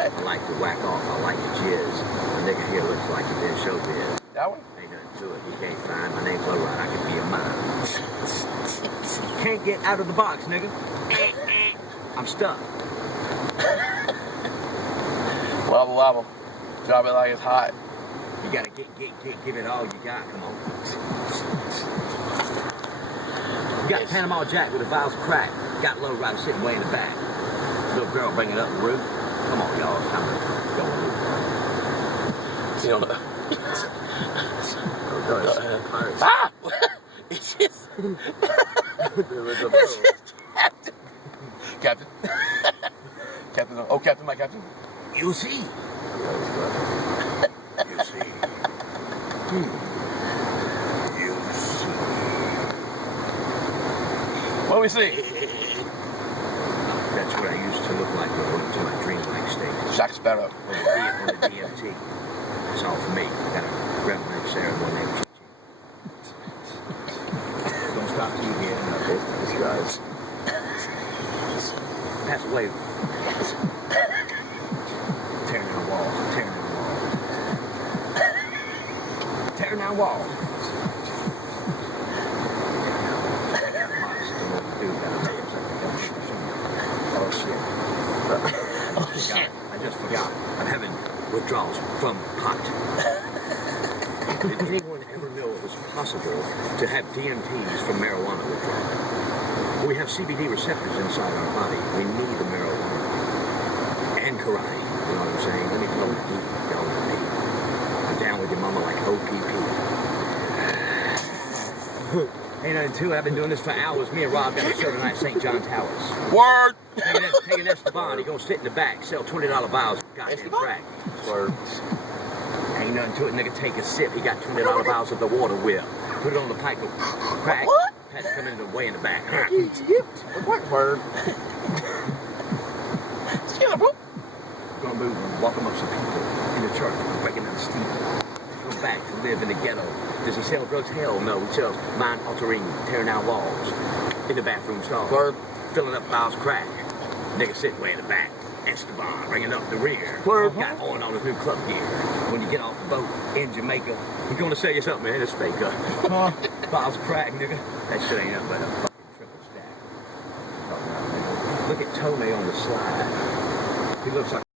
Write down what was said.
I like to whack off. I like to jizz. A nigga here looks like he did showbiz. That one? Ain't nothing to it. You can't find. My name's Lowride. I could be a mime. Can't get out of the box, nigga. I'm stuck. Wobble, wobble. Drop it like it's hot. You gotta give it all you got. Come on. You got Panama Jack with a vials of crack. Got Lowrider sitting way in the back. Little girl bringing up the roof. Come on, y'all. It's time to go on. You know the... Ah! It's just... Captain. Captain. Oh, Captain, my Captain. You see. You see. You see. What do we see? That's what I used to look like going to my dreamlike state. Jack Sparrow. On the DMT. It's all for me. Got a grandmother Sarah, one name. Don't stop till you hear enough. These guys. Pass away. Tearing down walls. Tearing down walls. Tearing down walls. Oh, shit. I just forgot. I'm having withdrawals from pot. Did anyone ever know it was possible to have DMTs from marijuana withdrawal? We have CBD receptors inside our body. We need the marijuana. And karate. You know what I'm saying? Let me go deep down with me. I'm down with your mama like OPP. Ain't nothing to it. I've been doing this for hours. Me and Rob got a show tonight at St. John Towers. Word! Taking Esteban. He gonna sit in the back, sell $20 vials of goddamn crack. Word. Ain't nothing to it. Nigga take a sip. He got $20 vials of the water whip. Put it on the pipe with crack. What? Had to come in the way in the back. What word? Gonna move and welcome up some people in the church. Breaking down the steeple. Come back to live in the ghetto. Does he sell drugs? Hell no. He sells mind-altering, tearing down walls in the bathroom stall. Word. Filling up vials of crack. Nigga sitting way in the back. Esteban bringing up the rear. Word. Got on his new club gear. When you get off the boat in Jamaica, he's gonna sell you something, man. It's fake. Vials of crack, nigga. That shit ain't nothing but a fucking triple stack. Look at Tony on the slide. He looks like